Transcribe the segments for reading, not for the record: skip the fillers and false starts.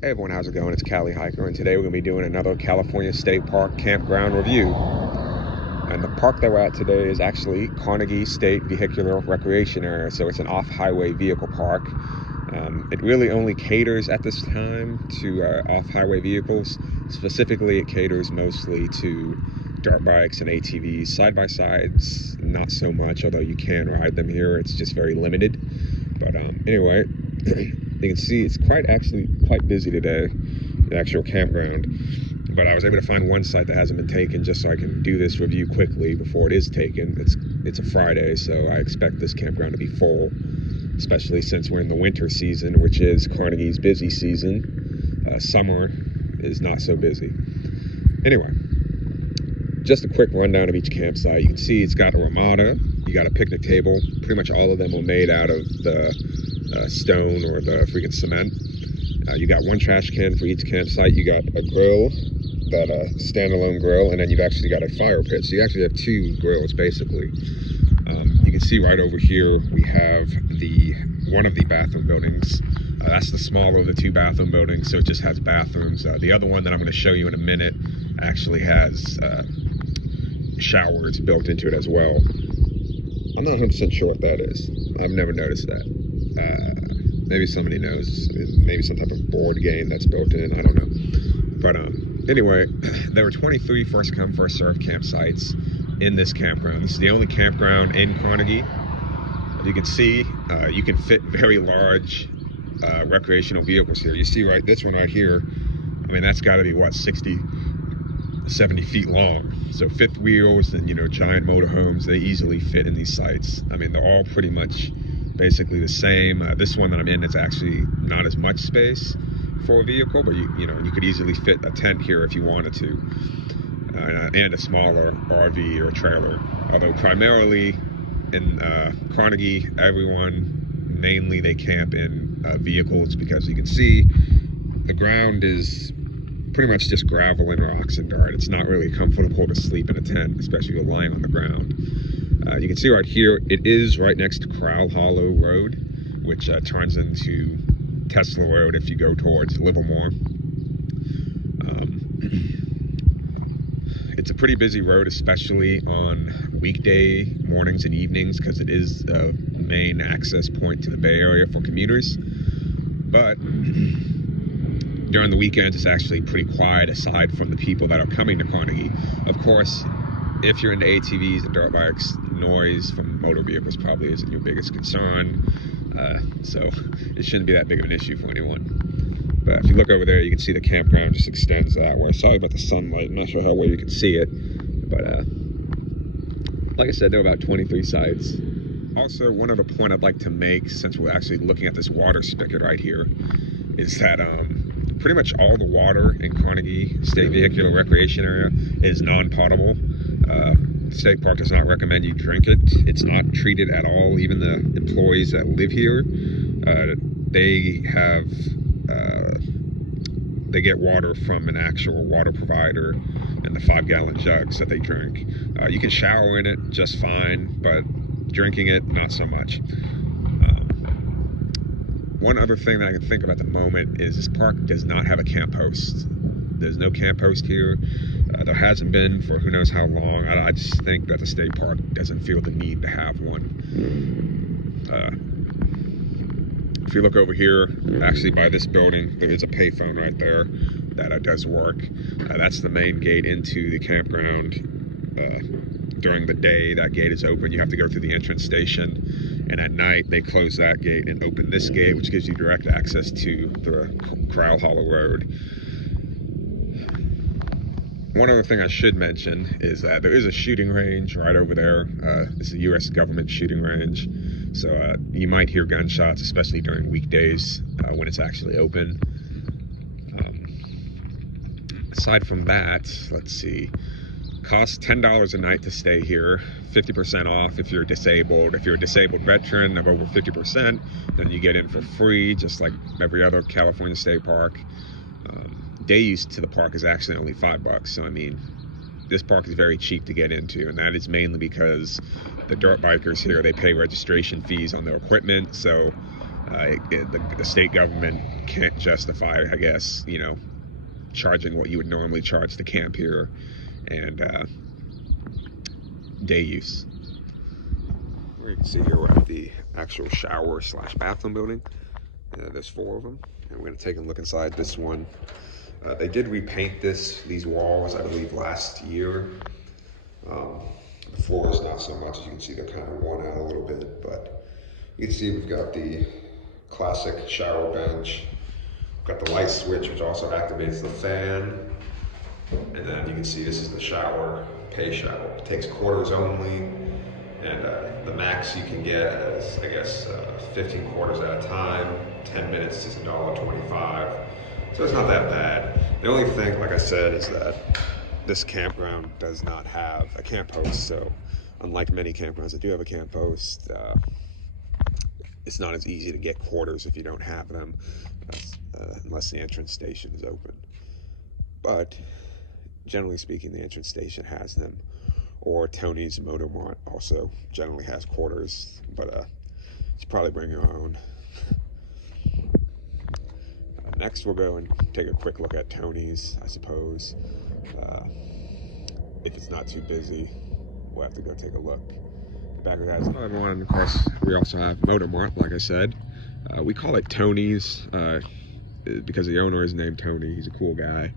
Hey everyone, how's it going? It's Cali Hiker, and today we're going to be doing another California State Park campground review. And the park that we're at today is actually Carnegie State Vehicular Recreation Area, so it's an off-highway vehicle park. It really only caters at this time to off-highway vehicles. Specifically, it caters mostly to dirt bikes and ATVs. Side-by-sides, not so much, although you can ride them here. It's just very limited. But anyway, you can see it's quite busy today, the actual campground. But I was able to find one site that hasn't been taken just so I can do this review quickly before it is taken. It's a Friday, so I expect this campground to be full, especially since we're in the winter season, which is Carnegie's busy season. Summer is not so busy. Anyway, just a quick rundown of each campsite. You can see it's got a ramada, you got a picnic table. Pretty much all of them are made out of the stone or the freaking cement. You got one trash can for each campsite. You got a grill, got a standalone grill, and then you've actually got a fire pit. So you actually have two grills, basically. You can see right over here we have one of the bathroom buildings. That's the smaller of the two bathroom buildings, so it just has bathrooms. The other one that I'm going to show you in a minute actually has showers built into it as well. I'm not 100% sure what that is. I've never noticed that. Maybe somebody knows. Maybe some type of board game that's built in. I don't know. But anyway, there were 23 first come, first served campsites in this campground. This is the only campground in Carnegie. As you can see, you can fit very large recreational vehicles here. You see this one right here. I mean, that's got to be, what, 60, 70 feet long. So fifth wheels and, giant motorhomes, they easily fit in these sites. I mean, they're all pretty much basically the same. This one that I'm in is actually not as much space for a vehicle, but you could easily fit a tent here if you wanted to, and a smaller RV or a trailer. Although primarily in Carnegie, mainly they camp in vehicles, because you can see the ground is pretty much just gravel and rocks and dirt. It's not really comfortable to sleep in a tent, especially if you're lying on the ground. You can see right here, it is right next to Crowell Hollow Road, which turns into Tesla Road if you go towards Livermore. It's a pretty busy road, especially on weekday mornings and evenings, because it is a main access point to the Bay Area for commuters. But during the weekends, it's actually pretty quiet, aside from the people that are coming to Carnegie. Of course, if you're into ATVs and dirt bikes, noise from motor vehicles probably isn't your biggest concern. So it shouldn't be that big of an issue for anyone. But if you look over there, you can see the campground just extends that way. Sorry about the sunlight. I'm not sure how well you can see it. But like I said, there are about 23 sites. Also, one other point I'd like to make, since we're actually looking at this water spigot right here, is that pretty much all the water in Carnegie State Vehicular Recreation Area is non-potable. The state park does not recommend you drink it. It's not treated at all. Even the employees that live here, they get water from an actual water provider in the 5-gallon jugs that they drink. You can shower in it just fine, but drinking it, not so much. One other thing that I can think of at the moment is this park does not have a camp host. There's no camp host here. There hasn't been for who knows how long. I just think that the state park doesn't feel the need to have one. If you look over here, actually by this building, there is a payphone right there that does work. That's the main gate into the campground. During the day, that gate is open. You have to go through the entrance station, and at night they close that gate and open this gate, which gives you direct access to the Crowell Hollow Road. One other thing I should mention is that there is a shooting range right over there. This is a U.S. government shooting range, so you might hear gunshots, especially during weekdays when it's actually open. Aside from that, let's see. Costs $10 a night to stay here, 50% off if you're disabled. If you're a disabled veteran of over 50%, then you get in for free, just like every other California state park. Day use to the park is actually only $5. So I mean, this park is very cheap to get into, and that is mainly because the dirt bikers here, they pay registration fees on their equipment. So The state government can't justify, I guess, charging what you would normally charge to camp here and day use. Where you can see here, we're at the actual shower slash bathroom building. There's 4 of them, and we're going to take a look inside this one. They did repaint these walls, I believe, last year. The floors not so much. As you can see, they're kind of worn out a little bit, but you can see we've got the classic shower bench. We've got the light switch, which also activates the fan. And then you can see this is the shower, pay shower. It takes quarters only, and the max you can get is, I guess, 15 quarters at a time. 10 minutes is $1.25. So it's not that bad. The only thing, like I said, is that this campground does not have a camp host. So unlike many campgrounds that do have a camp host, it's not as easy to get quarters if you don't have them, unless the entrance station is open. But generally speaking, the entrance station has them, or Tony's Motor Mart also generally has quarters, but you should probably bring your own. Next, we'll go and take a quick look at Tony's, I suppose. If it's not too busy, we'll have to go take a look. Back of that, hello everyone. Of course, we also have Motor Mart, like I said. We call it Tony's because the owner is named Tony. He's a cool guy.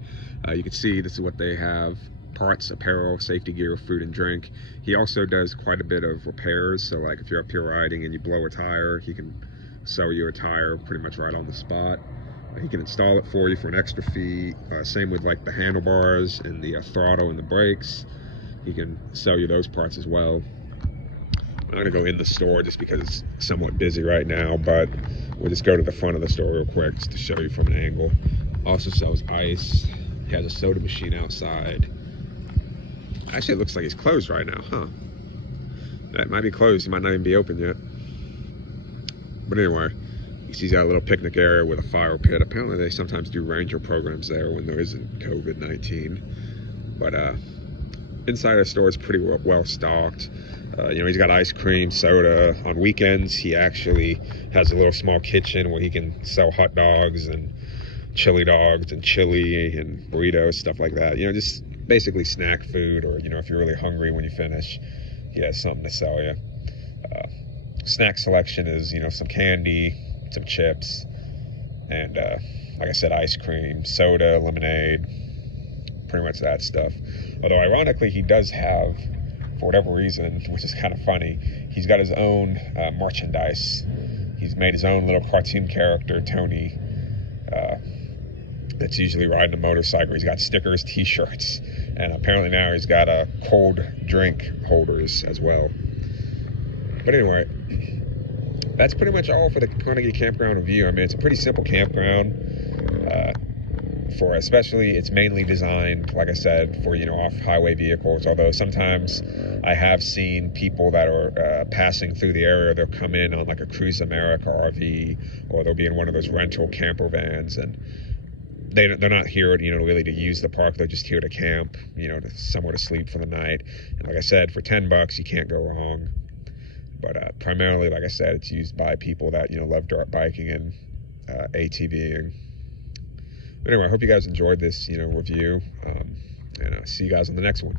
You can see this is what they have: parts, apparel, safety gear, food and drink. He also does quite a bit of repairs. So like if you're up here riding and you blow a tire, he can sell you a tire pretty much right on the spot. He can install it for you for an extra fee. Same with like the handlebars and the throttle and the brakes. He can sell you those parts as well. I'm gonna go in the store just because it's somewhat busy right now, but we'll just go to the front of the store real quick just to show you from an angle. Also sells ice. He has a soda machine outside. Actually, it looks like he's closed right now, huh? That might be closed. He might not even be open yet. But anyway, he's got a little picnic area with a fire pit. Apparently they sometimes do ranger programs there when there isn't COVID-19. But inside the store is pretty well stocked. He's got ice cream, soda. On weekends, he actually has a little small kitchen where he can sell hot dogs and chili dogs and chili and burritos, stuff like that. Just basically snack food, or if you're really hungry when you finish, he has something to sell you. Snack selection is some candy, some chips, and like I said, ice cream, soda, lemonade, pretty much that stuff. Although ironically, he does have, for whatever reason, which is kind of funny, he's got his own merchandise. He's made his own little cartoon character, Tony, that's usually riding a motorcycle. He's got stickers, t-shirts, and apparently now he's got cold drink holders as well. But anyway, that's pretty much all for the Carnegie Campground review. I mean, it's a pretty simple campground. Especially, it's mainly designed, like I said, for off-highway vehicles. Although sometimes I have seen people that are passing through the area. They'll come in on like a Cruise America RV, or they'll be in one of those rental camper vans, and they're not here, really to use the park. They're just here to camp, somewhere to sleep for the night. And like I said, for $10, you can't go wrong. But primarily, like I said, it's used by people that love dirt biking and ATVing. But anyway, I hope you guys enjoyed this review, and I'll see you guys on the next one.